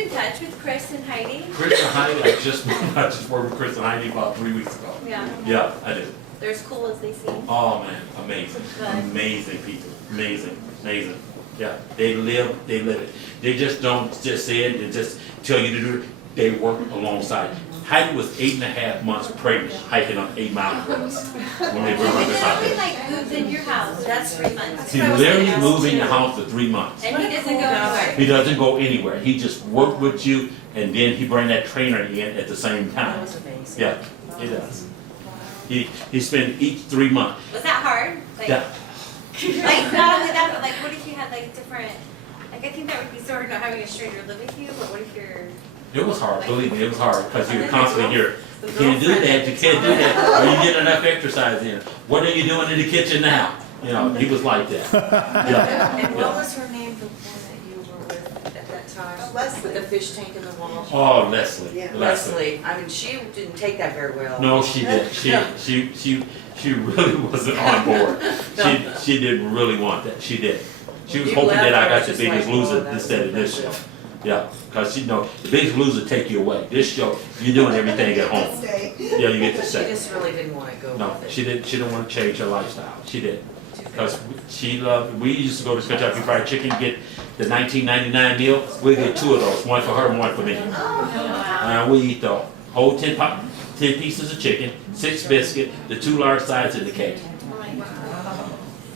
in touch with Chris and Heidi? Chris and Heidi, I just worked with Chris and Heidi about 3 weeks ago. Yeah. Yeah, I did. They're as cool as they seem. Oh man, amazing, Good. amazing people, amazing. Yeah, they live it. They just don't just say it and just tell you to do it. They work alongside. Heidi was 8.5 months pregnant, hiking up 8 Mile Roads when they were running He out only there. like moved in your house. That's 3 months. He literally moved in the house for 3 months. And he doesn't go anywhere. He doesn't go anywhere. He just worked with you, and then he bring that trainer in at the same time. That was amazing. Yeah, he does. He spent each 3 months. Was that hard? Like, That, like not only that, but like what if you had like different, like I think that would be sort of not having a stranger live with you, but what if you're, it was hard, believe me, it was hard, because you're constantly here. You can't do that, you can't do that. Are you getting enough exercise in? What are you doing in the kitchen now? You know, he was like that. Yeah. And what was her name, the one that you were with at that time? Leslie. With the fish tank in the wall? Oh, Leslie. Yeah. Leslie, I mean, she didn't take that very well. No, she did. She really wasn't on board. She didn't really want that. She did. She was You hoping left, that I I got was the just Biggest like, oh, Loser that's instead of this show. impressive. Yeah, because you know, the Biggest Loser take you away. This show, you're doing everything at home. Stay. Yeah, you get to She say. just really didn't want to go No, with it. she didn't want to change her lifestyle. She did. Because she loved, we used to go to Kentucky Fried Chicken, get the $19.99 meal. We get 2 of those, one for her and one for me. We eat the whole 10 pieces of chicken, 6 biscuits, the 2 large sides of the cake.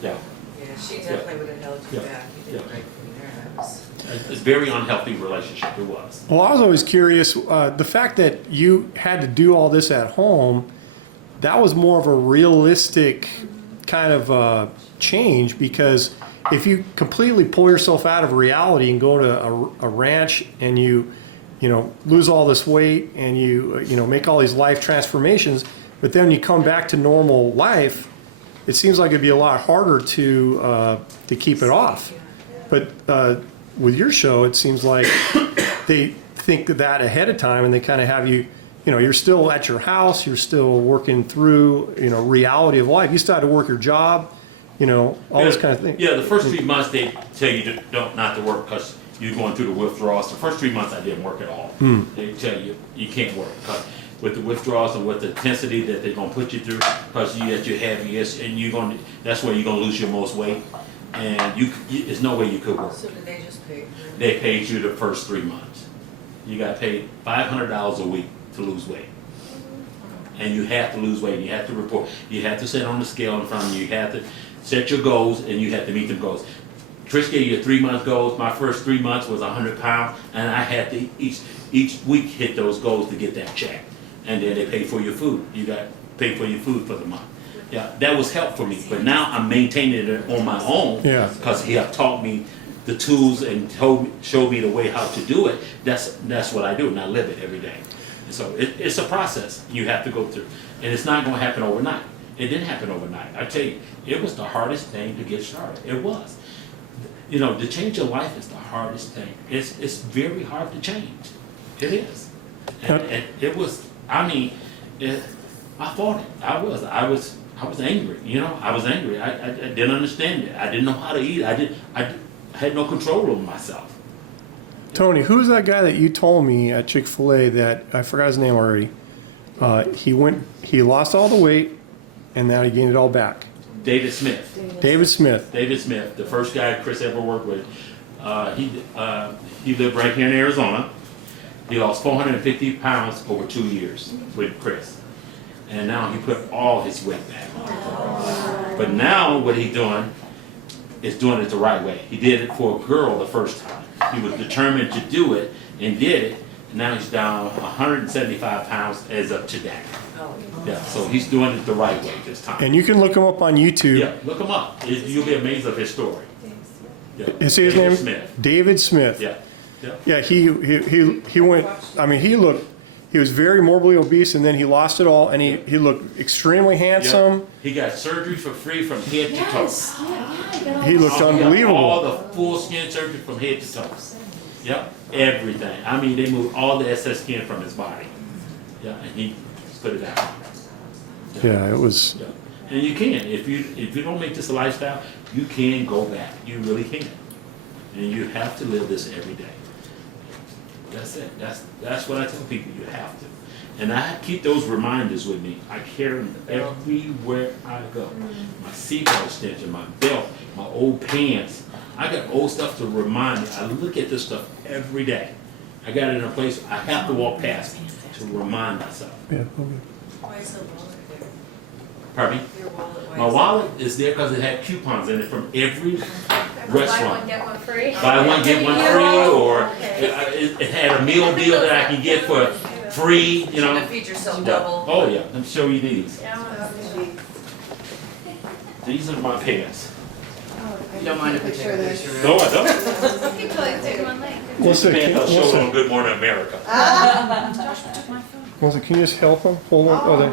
Yeah, Yeah, she definitely would have held you Yeah. back. You did great from there. That was. it's a very unhealthy relationship, it was. Well, I was always curious, the fact that you had to do all this at home, that was more of a realistic kind of change, because if you completely pull yourself out of reality and go to a ranch and you know, lose all this weight and you know, make all these life transformations, but then you come back to normal life, it seems like it'd be a lot harder to keep it off. But with your show, it seems like they think of that ahead of time, and they kind of have you, you know, you're still at your house, you're still working through, you know, reality of life. You still had to work your job, you know, all this kind of thing. Yeah, the first 3 months they tell you not to work because you're going through the withdrawals. The first 3 months I didn't work at all. They tell you you can't work 'cause with the withdrawals and with the intensity that they're gonna put you through, because you're heaviest and that's where you're gonna lose your most weight, and there's no way you could work. So did they just pay? They paid you the first 3 months. You got paid $500 a week to lose weight. And you have to lose weight, and you have to report, you have to sit on the scale in front of you, you have to set your goals, and you have to meet them goals. Trish gave you a 3-month goals. My first 3 months was 100 pounds, and I had to each week hit those goals to get that check. And then they pay for your food. You got paid for your food for the month. Yeah, that was help for me. But now I'm maintaining it on my own. Yeah. Because he have taught me the tools and showed me the way how to do it. That's what I do, and I live it every day. And so it's a process you have to go through, and it's not going to happen overnight. It didn't happen overnight. I tell you, it was the hardest thing to get started. It was. You know, to change your life is the hardest thing. It's very hard to change. It is. And it was. I mean, I fought it. I was angry. You know, I was angry. I didn't understand it. I didn't know how to eat. I had no control over myself. Tony, who's that guy that you told me at Chick-fil-A that, I forgot his name already, he lost all the weight and now he gained it all back? David Smith. David Smith. David Smith, the first guy Chris ever worked with. He lived right here in Arizona. He lost 450 pounds over 2 years with Chris. And now he put all his weight back on. But now what he's doing is doing it the right way. He did it for a girl the first time. He was determined to do it and did it. And now he's down 175 pounds as of today. Yeah, so he's doing it the right way this time. And you can look him up on YouTube. Yeah, look him up. You'll be amazed of his story. Yeah. Is his David name? Smith. David Smith. Yeah. Yeah. Yeah, he went, I mean, he was very morbidly obese, and then he lost it all, and he looked extremely handsome. Yeah. He got surgery for free from head to toe. He looked All unbelievable. the full skin surgery from head to toe. Yep, everything. I mean, they moved all the excess skin from his body. Yeah, and he put it out. Yeah, it was. Yeah. And you can. If you don't make this a lifestyle, you can go back. You really can. And you have to live this every day. That's it. That's what I tell people. You have to. And I keep those reminders with me. I carry them everywhere I go. My seatbelt extension, my belt, my old pants. I got old stuff to remind me. I look at this stuff every day. I got it in a place I have to walk past to remind myself. Yeah, okay. Why is the wallet there? Pardon me? Your wallet, why My is it- wallet is there because it had coupons in it from every restaurant. get one free. Buy one, get one free, or it had a meal deal that I can get for free, you know. Trying to feed yourself Yeah. double. Oh, yeah, let me show you these. Yeah, I wanna see. These are my pants. You don't mind if I take a picture? No, I don't. You could like take one leg. Melissa, These pants I showed Melissa, on Good Morning America. Melissa, can you just help him? Hold on. Oh, there.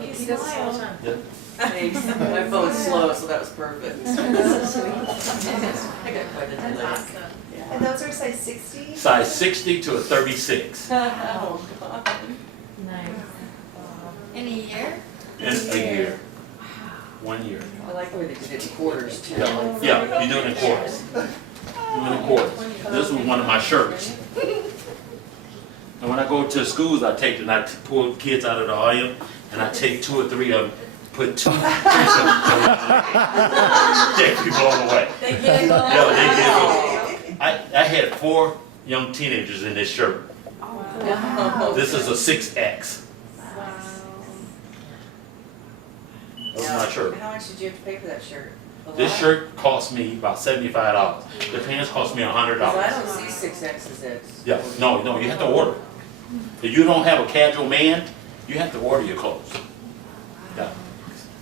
He does this all the time. Yeah. Thanks. My phone's slow, so that was perfect. I got quite a delay. And those are size 60? Size 60 to a 36 Oh, God. Nice. In a year? in a year. 1 year. I like the way they did it in quarters, too. Yeah, you do it in quarters. Do it in quarters. This was one of my shirts. And when I go to schools, I take and I pull kids out of the audience, and I take 2 or 3 of them, put 2. Take people all the way. They get it. Yeah, they did. I had 4 young teenagers in this shirt. This is a 6X. That's my shirt. How much did you have to pay for that shirt? A This lot? shirt cost me about $75. The pants cost me $100. Because I don't see 6X as X. Yeah, no, you have to order. If you don't have a casual man, you have to order your clothes. Yeah.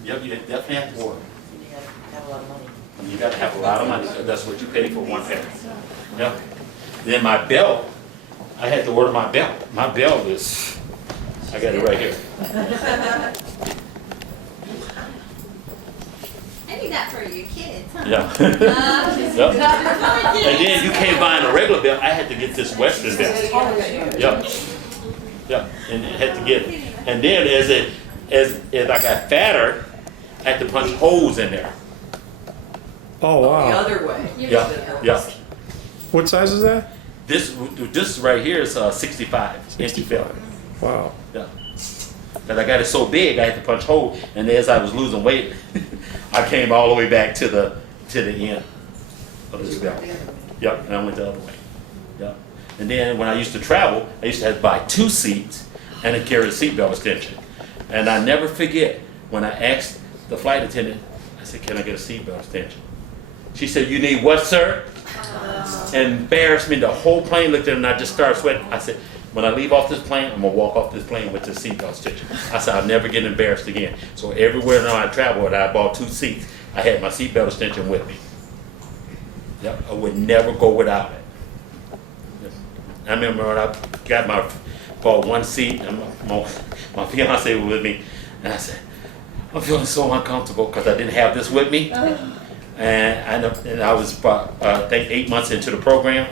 Yep, you definitely have to order. You gotta have a lot of money. And you gotta have a lot of money, so that's what you pay for one pair. Yep. Then my belt, I had to order my belt. My belt is, I got it right here. I need that for your kids, huh? Yeah. Yep. Yep. And then you can't buy a regular belt, I had to get this Western belt. Yep. Yep, and I had to get it. And then as I got fatter, I had to punch holes in there. Oh, The wow. other way. Yeah, yeah. What size is that? This right here is 65 inch belt. Wow. Yeah. Because I got it so big, I had to punch holes. And as I was losing weight, I came all the way back to the end of this belt. Yep, and I went the other way. Yep. And then when I used to travel, I used to have to buy 2 seats and then carry a seatbelt extension. And I never forget when I asked the flight attendant, I said, "Can I get a seatbelt extension?" She said, "You need what, sir?" Embarrassed me. The whole plane looked at her and I just started sweating. I said, "When I leave off this plane, I'm gonna walk off this plane with the seatbelt extension." I said, "I'll never get embarrassed again." So everywhere now I traveled, I bought 2 seats. I had my seatbelt extension with me. Yep, I would never go without it. Yep. I remember when I bought 1 seat and my fiance was with me, and I said, "I'm feeling so uncomfortable because I didn't have this with me." And I was about, I think 8 months into the program.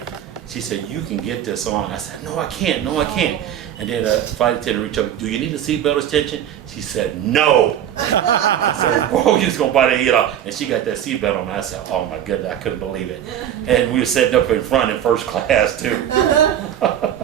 She said, "You can get this on." I said, "No, I can't. No, I can't." And then the flight attendant reached up, "Do you need a seatbelt extension?" She said, "No." I said, "Whoa, you just gonna buy that head off?" And she got that seatbelt on. I said, "Oh my goodness, I couldn't believe it." And we were sitting up in front in first class too. Wow.